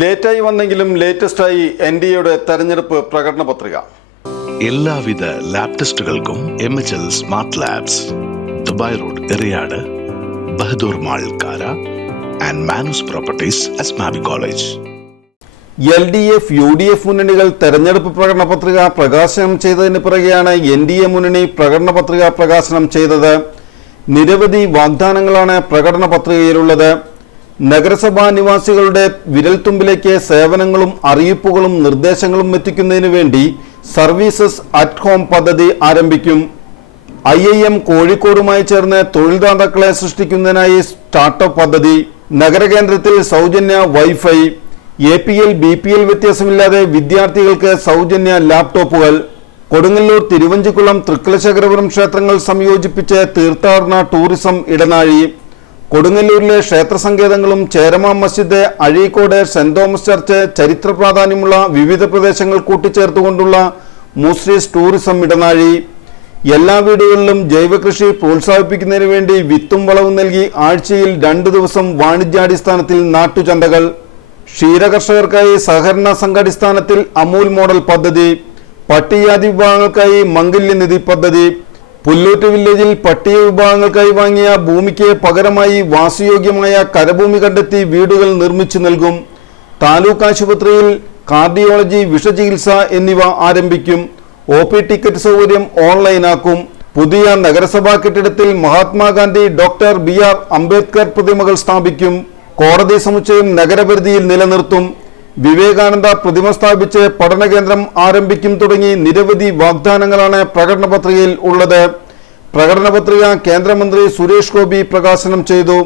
ലേറ്റായി വന്നെങ്കിലും ലേറ്റസ്റ്റായി NDAയുടെ തെരഞ്ഞെടുപ്പ് പ്രകടന പത്രിക. എല്ലാവിധ ലാബ് ടെസ്റ്റുകൾക്കും MHL smart labs, Dubai road, Eriyad, Bahadur mall, Kara and Manus properties, Asmabi college. LDF, UDF മുന്നണികൾ തെരഞ്ഞെടുപ്പ് പ്രകടന പത്രിക പ്രകാശനം ചെയ്തതിന് പിറകെയാണ് NDA മുന്നണി പ്രകടന പത്രിക പ്രകാശനം ചെയ്തത്. നിരവധി വാഗ്ദാനങ്ങളാണ് പ്രകടന പത്രികയിലുള്ളത്. നഗരസഭാ നിവാസികളുടെ വിരൽത്തുമ്പിലേക്ക് സേവനങ്ങളും അറിയിപ്പുകളും നിർദ്ദേശങ്ങളും എത്തിക്കുന്നതിന് വേണ്ടി സർവീസസ് അറ്റ് ഹോം പദ്ധതി ആരംഭിക്കും. IIM കോഴിക്കോടുമായി ചേർന്ന് തൊഴിൽദാതാക്കളെ സൃഷ്ടിക്കുന്നതിനായി സ്റ്റാർട്ടപ്പ് പദ്ധതി. നഗരകേന്ദ്രത്തിൽ സൗജന്യ വൈഫൈ. APL BPL വ്യത്യാസമില്ലാതെ വിദ്യാർത്ഥികൾക്ക് സൗജന്യ ലാപ്ടോപ്പുകൾ. കൊടുങ്ങല്ലൂർ, തിരുവഞ്ചിക്കുളം, തൃക്കുലശേഖരപുരം ക്ഷേത്രങ്ങൾ സംയോജിപ്പിച്ച് തീർത്ഥാടന ടൂറിസം ഇടനാഴി. കൊടുങ്ങല്ലൂരിലെ ക്ഷേത്ര സങ്കേതങ്ങളും ചേരമാ മസ്ജിദ്, അഴീക്കോട് സെന്റ് തോമസ് ചർച്ച്, ചരിത്ര പ്രാധാന്യമുള്ള വിവിധ പ്രദേശങ്ങൾ കൂട്ടിച്ചേർത്തുകൊണ്ടുള്ള മൂസ്രീസ് ടൂറിസം ഇടനാഴി. എല്ലാ വീടുകളിലും ജൈവകൃഷി പ്രോത്സാഹിപ്പിക്കുന്നതിന് വേണ്ടി വിത്തും വളവും നൽകി ആഴ്ചയിൽ 2 ദിവസം വാണിജ്യാടിസ്ഥാനത്തിൽ നാട്ടുചന്തകൾ. ക്ഷീരകർഷകർക്കായി സഹകരണ സംഘാടിസ്ഥാനത്തിൽ അമൂൽ മോഡൽ പദ്ധതി. പട്ടികജാതി വിഭാഗങ്ങൾക്കായി മംഗല്യനിധി പദ്ധതി. പുല്ലൂറ്റ് വില്ലേജിൽ പട്ടിക വിഭാഗങ്ങൾക്കായി വാങ്ങിയ ഭൂമിക്ക് പകരമായി വാസയോഗ്യമായ കരഭൂമി കണ്ടെത്തി വീടുകൾ നിർമ്മിച്ചു നൽകും. താലൂക്ക് ആശുപത്രിയിൽ കാർഡിയോളജി, വിഷചികിത്സ എന്നിവ ആരംഭിക്കും. OP ടിക്കറ്റ് സൗകര്യം ഓൺലൈനാക്കും. പുതിയ നഗരസഭാ കെട്ടിടത്തിൽ മഹാത്മാഗാന്ധി, ഡോക്ടർ BR അംബേദ്കർ പ്രതിമകൾ സ്ഥാപിക്കും. കോടതി സമുച്ചയം നഗരപരിധിയിൽ നിലനിർത്തും. വിവേകാനന്ദ പ്രതിമ സ്ഥാപിച്ച് പഠനകേന്ദ്രം ആരംഭിക്കും തുടങ്ങി നിരവധി വാഗ്ദാനങ്ങളാണ് പ്രകടന പത്രികയിൽ ഉള്ളത്. പ്രകടന പത്രിക കേന്ദ്രമന്ത്രി സുരേഷ് ഗോപി പ്രകാശനം ചെയ്തു.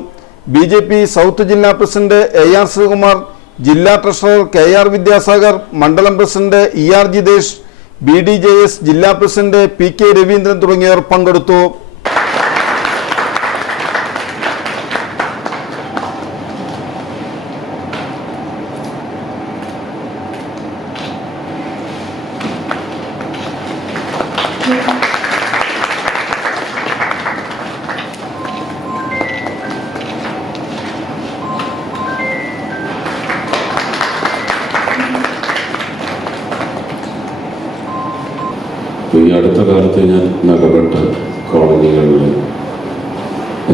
BJP സൗത്ത് ജില്ലാ പ്രസിഡന്റ് AR ശ്രീകുമാർ, ജില്ലാ ട്രഷറർ KR വിദ്യാസാഗർ, മണ്ഡലം പ്രസിഡന്റ് ER ജിതേഷ്, BDJS ജില്ലാ പ്രസിഡന്റ് PK രവീന്ദ്രൻ തുടങ്ങിയവർ പങ്കെടുത്തു. ഈ അടുത്ത കാലത്ത് ഞാൻ നഗരപ്പെട്ട കോളനികളിൽ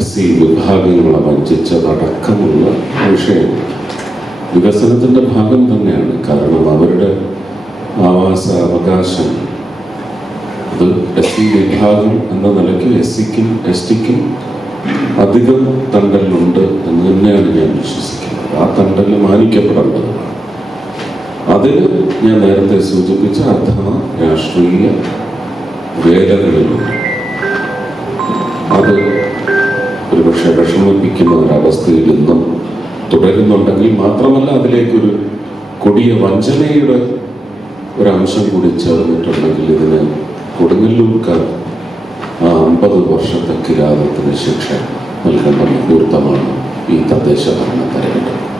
SC വിഭാഗങ്ങളെ വഞ്ചിച്ചതടക്കമുള്ള വിഷയങ്ങൾ വികസനത്തിൻ്റെ ഭാഗം തന്നെയാണ്. കാരണം അവരുടെ ആവാസ അവകാശം അത് SC വിഭാഗം എന്ന നിലയ്ക്ക് SCക്കും STക്കും അധികം തണ്ടലുണ്ട് എന്ന് തന്നെയാണ് ഞാൻ വിശ്വസിക്കുന്നത്. ആ തണ്ടൽ മാനിക്കപ്പെടേണ്ടതാണ്. അതിന് ഞാൻ നേരത്തെ സൂചിപ്പിച്ച അഥവാ രാഷ്ട്രീയ വേദനകളുണ്ട്. അത് ഒരുപക്ഷെ വിഷമിപ്പിക്കുന്ന ഒരവസ്ഥയിൽ ഇന്നും തുടരുന്നുണ്ടെങ്കിൽ മാത്രമല്ല അതിലേക്കൊരു കൊടിയ വഞ്ചനയുടെ ഒരംശം കൂടി ചേർന്നിട്ടുണ്ടെങ്കിൽ ഇതിന് കൊടുങ്ങല്ലൂർക്കാർ 50 വർഷത്തെ കിരാതത്തിന് ശിക്ഷ നൽകേണ്ട മുഹൂർത്തമാണ് ഈ തദ്ദേശ ഭരണ തെരഞ്ഞെടുപ്പ്.